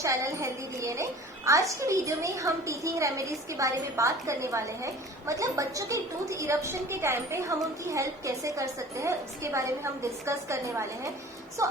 Channel healthy DNA. आज की video में हम टीथिंग रेमेडीज के बारे में बात करने वाले हैं। मतलब बच्चों के टूथ इरप्शन के टाइम पे हम उनकी हेल्प कैसे कर सकते हैं उसके बारे में हम डिस्कस करने वाले हैं।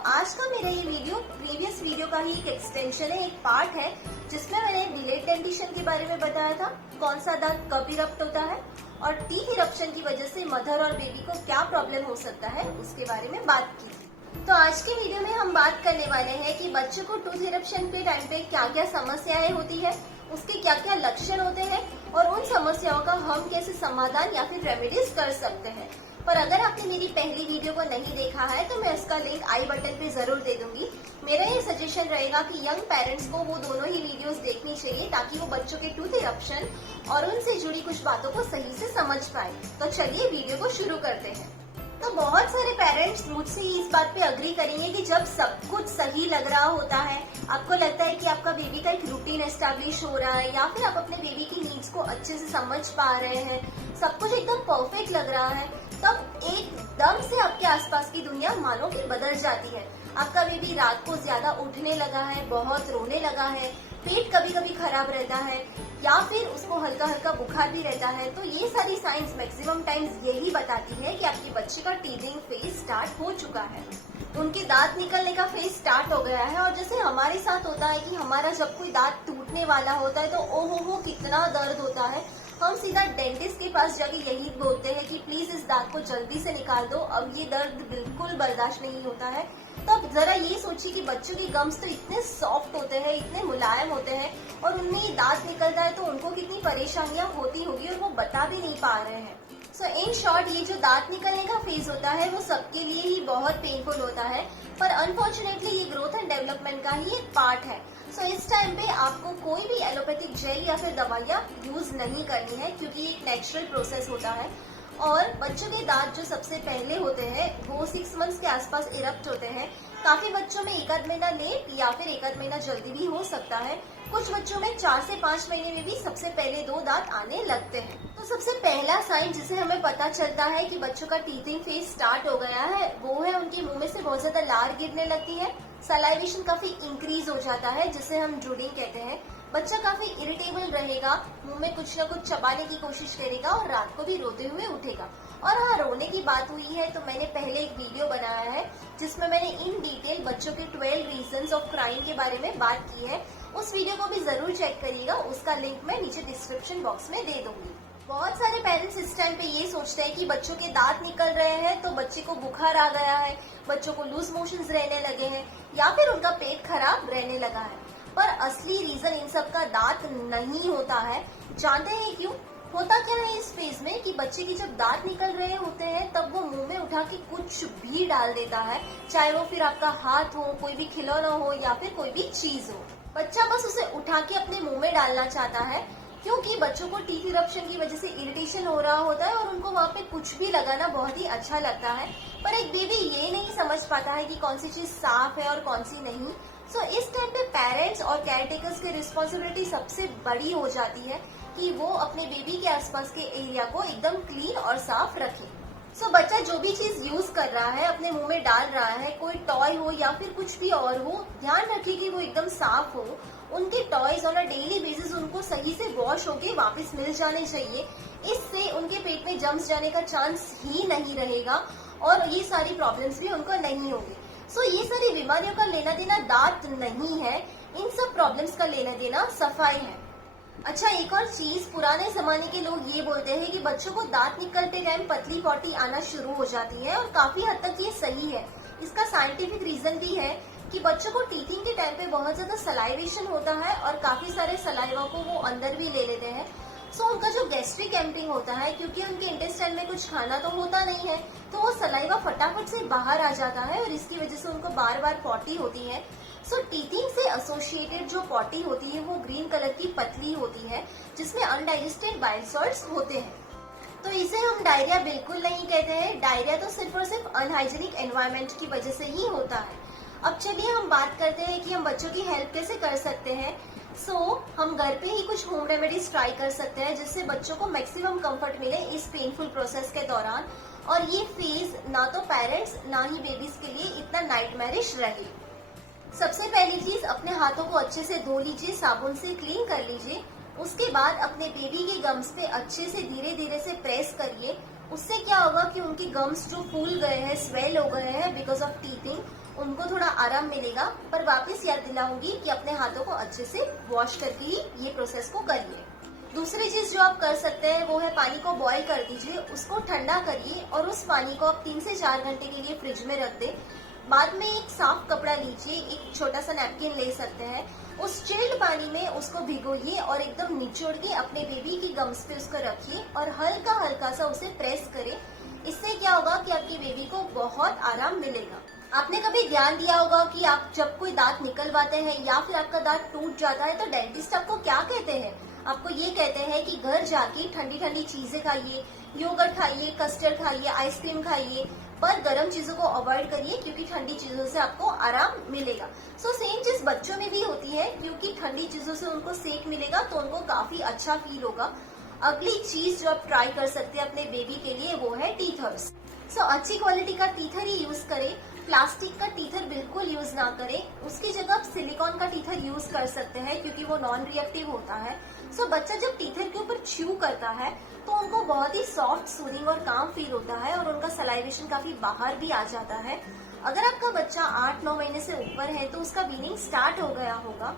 आज का मेरा ये वीडियो प्रीवियस वीडियो का ही एक एक्सटेंशन है, एक पार्ट है, जिसमें मैंने डिलेड डेंटिशन के बारे में बताया था, कौन सा दांत कब इरप्ट होता है और टीथ इरप्शन की वजह से मदर और बेबी को क्या प्रॉब्लम हो सकता है उसके बारे में बात की थी। तो आज के वीडियो में हम बात करने वाले हैं कि बच्चों को टूथ इरप्शन के टाइम पे क्या क्या समस्याएं होती है, उसके क्या क्या लक्षण होते हैं और उन समस्याओं का हम कैसे समाधान या फिर रेमेडीज कर सकते हैं। पर अगर आपने मेरी पहली वीडियो को नहीं देखा है तो मैं उसका लिंक आई बटन पे जरूर दे दूंगी। मेरा ये सजेशन रहेगा कि यंग पेरेंट्स को वो दोनों ही वीडियोस देखनी चाहिए ताकि वो बच्चों के टूथ इरप्शन और उनसे जुड़ी कुछ बातों को सही से समझ पाए। तो चलिए वीडियो को शुरू करते हैं। तो बहुत सारे पेरेंट्स मुझसे इस बात पे अग्री करेंगे कि जब सब कुछ सही लग रहा होता है, आपको लगता है कि आपका बेबी का एक रूटीन एस्टैब्लिश हो रहा है या फिर आप अपने बेबी की नीड्स को अच्छे से समझ पा रहे हैं, सब कुछ एकदम परफेक्ट लग रहा है, तब एकदम से आपके आसपास की दुनिया मानो कि बदल जाती है। आपका बेबी रात को ज्यादा उठने लगा है, बहुत रोने लगा है, पेट कभी कभी खराब रहता है या फिर उसको हल्का हल्का बुखार भी रहता है। तो ये सारी साइंस मैक्सिमम टाइम्स यही बताती है कि आपके बच्चे का टीथिंग फेज स्टार्ट हो चुका है, उनके दांत निकलने का फेज स्टार्ट हो गया है। और जैसे हमारे साथ होता है कि हमारा जब कोई दांत टूटने वाला होता है तो ओहो कितना दर्द होता है, हम सीधा डेंटिस्ट के पास जाके यही बोलते हैं कि प्लीज इस दांत को जल्दी से निकाल दो, अब ये दर्द बिल्कुल बर्दाश्त नहीं होता है। तो अब जरा ये सोचिए कि बच्चों के गम्स तो इतने सॉफ्ट होते हैं, इतने मुलायम होते हैं और उनमें ये दांत निकलता है तो उनको कितनी परेशानियां होती होगी और वो बता भी नहीं पा रहे हैं। इन शॉर्ट ये जो दांत निकलने का फेज होता है वो सबके लिए ही बहुत पेनफुल होता है, पर अनफॉर्चुनेटली ये ग्रोथ एंड डेवलपमेंट का ही एक पार्ट है। इस टाइम पे आपको कोई भी एलोपैथिक जेल या फिर दवाइयाँ यूज नहीं करनी है क्योंकि ये एक नेचुरल प्रोसेस होता है। और बच्चों के दांत जो सबसे पहले होते हैं वो 6 मंथ्स के आसपास इरप्ट होते हैं। काफी बच्चों में 1 आध महीना लेट या फिर 1 आध महीना जल्दी भी हो सकता है। कुछ बच्चों में 4 से 5 महीने में भी सबसे पहले 2 दांत आने लगते हैं। तो सबसे पहला साइन जिसे हमें पता चलता है कि बच्चों का टीथिंग फेज स्टार्ट हो गया है वो है उनके मुंह में से बहुत ज्यादा लार गिरने लगती है, सलाइवेशन काफी इंक्रीज हो जाता है जिसे हम ड्रूलिंग कहते हैं। बच्चा काफी इरिटेबल रहेगा, मुंह में कुछ न कुछ चबाने की कोशिश करेगा और रात को भी रोते हुए उठेगा। और हाँ, रोने की बात हुई है तो मैंने पहले एक वीडियो बनाया है जिसमें मैंने इन डिटेल बच्चों के 12 रीजंस ऑफ क्राइम के बारे में बात की है। उस वीडियो को भी जरूर चेक करिएगा, उसका लिंक मैं नीचे डिस्क्रिप्शन बॉक्स में दे दूंगी। बहुत सारे पेरेंट्स इस टाइम पे ये सोचते हैं कि बच्चों के दांत निकल रहे हैं तो बच्चे को बुखार आ गया है, बच्चों को लूज मोशंस रहने लगे हैं या फिर उनका पेट खराब रहने लगा है। पर असली रीजन इन सब का दांत नहीं होता है। जानते हैं क्यों? होता क्या है इस फेज में कि बच्चे की जब दांत निकल रहे होते हैं तब वो मुंह में उठा के कुछ भी डाल देता है, चाहे वो फिर आपका हाथ हो, कोई भी खिलौना हो या फिर कोई भी चीज हो। बच्चा बस उसे उठा के अपने मुंह में डालना चाहता है क्योंकि बच्चों को टीथ इरप्शन की वजह से इरिटेशन हो रहा होता है और उनको वहाँ पे कुछ भी लगाना बहुत ही अच्छा लगता है। पर एक बेबी ये नहीं समझ पाता है कि कौन सी चीज साफ है और कौन सी नहीं। इस टाइम पे पेरेंट्स और केयरटेकर्स की रिस्पॉन्सिबिलिटी सबसे बड़ी हो जाती है कि वो अपने बेबी के आसपास के एरिया को एकदम क्लीन और साफ रखें। बच्चा जो भी चीज यूज कर रहा है, अपने मुंह में डाल रहा है, कोई टॉय हो या फिर कुछ भी और हो, ध्यान रखिए कि वो एकदम साफ हो। उनके toys on a daily basis उनको सही से वॉश होके वापस मिल जाने चाहिए। इससे उनके पेट में जम्स जाने का चांस ही नहीं रहेगा और ये सारी प्रॉब्लम्स भी उनको नहीं होंगी। ये सारी बीमारियों का लेना देना दांत नहीं है, इन सब प्रॉब्लम्स का लेना देना सफाई है। अच्छा, एक और चीज, पुराने जमाने के लोग ये बोलते हैं कि बच्चों को दांत निकलते टाइम पतली पॉटी आना शुरू हो जाती है और काफी हद तक ये सही है। इसका साइंटिफिक रीजन भी है कि बच्चों को टीथिंग के टाइम पे बहुत ज्यादा सलाइवेशन होता है और काफी सारे सलाइवा को वो अंदर भी ले लेते हैं। उनका जो गैस्ट्रिक एम्पटिंग होता है, क्योंकि उनके इंटेस्टाइन में कुछ खाना तो होता नहीं है तो वो सलाइवा फटाफट से बाहर आ जाता है और इसकी वजह से उनको बार बार पॉटी होती है। टीथिंग से एसोसिएटेड जो पॉटी होती है वो ग्रीन कलर की पतली होती है जिसमें अनडाइजेस्टेड बाइल सॉल्ट्स होते हैं। तो इसे हम डायरिया बिल्कुल नहीं कहते हैं। डायरिया तो सिर्फ और सिर्फ अनहाइजीनिक एनवायरनमेंट की वजह से ही होता है। अब चलिए हम बात करते हैं कि हम बच्चों की हेल्प कैसे कर सकते हैं। हम घर पे ही कुछ होम रेमेडीज ट्राई कर सकते हैं जिससे बच्चों को मैक्सिमम कंफर्ट मिले इस पेनफुल प्रोसेस के दौरान और ये फेज ना तो पेरेंट्स ना ही बेबीज के लिए इतना नाइटमेरिश रहे। सबसे पहली चीज, अपने हाथों को अच्छे से धो लीजिए, साबुन से क्लीन कर लीजिए। उसके बाद अपने बेबी के गम्स पे अच्छे से धीरे धीरे से प्रेस करिए। उससे क्या होगा कि उनकी गम्स जो फूल गए हैं, स्वेल हो गए हैं बिकॉज ऑफ टीथिंग, उनको थोड़ा आराम मिलेगा। पर वापस याद दिलाऊंगी कि अपने हाथों को अच्छे से वॉश करके ही ये प्रोसेस को करिए। दूसरी चीज जो आप कर सकते हैं वो है पानी को बॉईल कर दीजिए, उसको ठंडा करिए और उस पानी को आप 3 से 4 घंटे के लिए फ्रिज में रख दें। बाद में एक साफ कपड़ा लीजिए, एक छोटा सा नैपकिन ले सकते हैं, उस चिल्ड पानी में उसको भिगोइए और एकदम निचोड़ के अपने बेबी की गम्स पे उसको रखिए और हल्का हल्का सा उसे प्रेस करें। इससे क्या होगा कि आपकी बेबी को बहुत आराम मिलेगा। आपने कभी ध्यान दिया होगा कि आप जब कोई दांत निकलवाते हैं या फिर आपका दांत टूट जाता है तो डेंटिस्ट आपको क्या कहते हैं? आपको ये कहते हैं कि घर जाके ठंडी ठंडी चीजें खाइए, योगर्ट खाइए, कस्टर्ड खाइए, आइसक्रीम खाइए, पर गर्म चीजों को अवॉइड करिए क्योंकि ठंडी चीजों से आपको आराम मिलेगा। सो सेम चीज बच्चों में भी होती है, क्योंकि ठंडी चीजों से उनको सेक मिलेगा तो उनको काफी अच्छा फील होगा। अगली चीज जो आप ट्राई कर सकते हैं अपने बेबी के लिए वो है टीथर्स। सो अच्छी क्वालिटी का टीथर ही यूज करें, प्लास्टिक का टीथर बिल्कुल यूज ना करें। उसकी जगह आप सिलिकॉन का टीथर यूज कर सकते हैं क्योंकि वो नॉन रिएक्टिव होता है। सो बच्चा जब टीथर के ऊपर च्यू करता है तो उनको बहुत ही सॉफ्ट, सूदिंग और काम फील होता है और उनका सलाइवेशन काफी बाहर भी आ जाता है। अगर आपका बच्चा 8-9 महीने से ऊपर है तो उसका वीनिंग स्टार्ट हो गया होगा।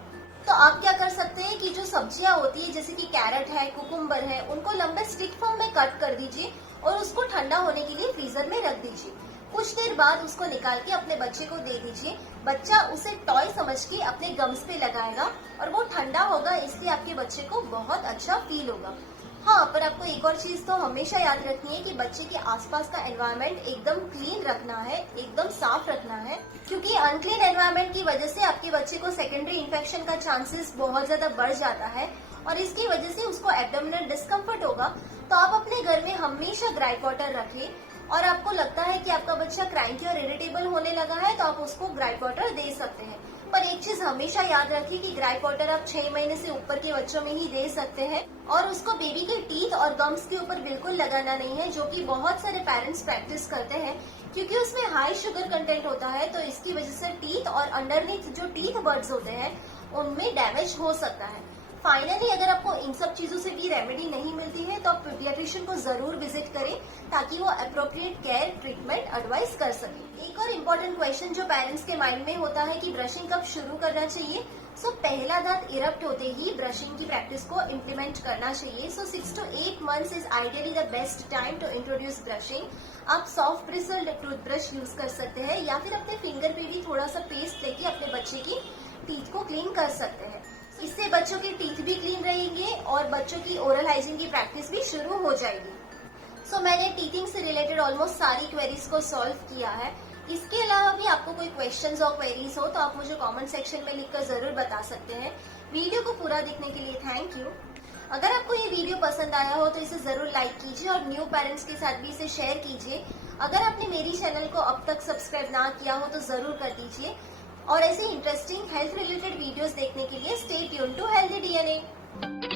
तो आप क्या कर सकते हैं कि जो सब्जियां होती है जैसे कि कैरेट है, कुकुम्बर है, उनको लंबे स्टिक फॉर्म में कट कर दीजिए और उसको ठंडा होने के लिए फ्रीजर में रख दीजिए। कुछ देर बाद उसको निकाल के अपने बच्चे को दे दीजिए। बच्चा उसे टॉय समझ के अपने गम्स पे लगाएगा और वो ठंडा होगा, इसलिए आपके बच्चे को बहुत अच्छा फील होगा। हाँ, पर आपको एक और चीज तो हमेशा याद रखनी है कि बच्चे के आसपास का एनवायरनमेंट एकदम क्लीन रखना है, एकदम साफ रखना है, क्योंकि अनक्लीन एनवायरनमेंट की वजह से आपके बच्चे को सेकेंडरी इन्फेक्शन का चांसेस बहुत ज्यादा बढ़ जाता है और इसकी वजह से उसको एब्डोमिनल डिस्कम्फर्ट होगा। तो आप अपने घर में हमेशा ग्राइप वाटर रखें और आपको लगता है कि आपका बच्चा क्रैंकी और इरिटेबल होने लगा है तो आप उसको ग्राइप वाटर दे सकते हैं। पर एक चीज हमेशा याद रखिए कि ग्राइप वाटर आप 6 महीने से ऊपर के बच्चों में ही दे सकते हैं और उसको बेबी के टीथ और गम्स के ऊपर बिल्कुल लगाना नहीं है, जो कि बहुत सारे पेरेंट्स प्रैक्टिस करते हैं क्योंकि उसमें हाई शुगर कंटेंट होता है। तो इसकी वजह से टीथ और अंडरनीथ जो टीथ बर्ड्स होते हैं उनमें डैमेज हो सकता है। फाइनली, अगर आपको इन सब चीजों से भी रेमेडी नहीं मिलती है तो आप पीडियाट्रिशियन को जरूर विजिट करें ताकि वो अप्रोप्रिएट केयर ट्रीटमेंट एडवाइस कर सके। एक और इम्पोर्टेंट क्वेश्चन जो पेरेंट्स के माइंड में होता है कि ब्रशिंग कब शुरू करना चाहिए। सो पहला दांत इरप्ट होते ही ब्रशिंग की प्रैक्टिस को इम्प्लीमेंट करना चाहिए। So 6 to 8 months is ideally the best time to introduce brushing. आप सॉफ्ट ब्रिस्ल्ड टूथब्रश यूज कर सकते हैं या फिर अपने फिंगर पे भी थोड़ा सा पेस्ट लेके अपने बच्चे की टीथ को क्लीन कर सकते हैं। इससे बच्चों के टीथ भी क्लीन रहेंगे और बच्चों की ओरल हाइजीन की प्रैक्टिस भी शुरू हो जाएगी। सो मैंने टीथिंग से रिलेटेड ऑलमोस्ट सारी क्वेरीज को सॉल्व किया है। इसके अलावा भी आपको कोई क्वेश्चंस और क्वेरीज हो तो आप मुझे कमेंट सेक्शन में लिखकर जरूर बता सकते हैं। वीडियो को पूरा देखने के लिए थैंक यू। अगर आपको ये वीडियो पसंद आया हो तो इसे जरूर लाइक कीजिए और न्यू पेरेंट्स के साथ भी इसे शेयर कीजिए। अगर आपने मेरी चैनल को अब तक सब्सक्राइब ना किया हो तो जरूर कर दीजिए और ऐसे इंटरेस्टिंग हेल्थ रिलेटेड वीडियोस देखने के लिए stay tune to healthy DNA.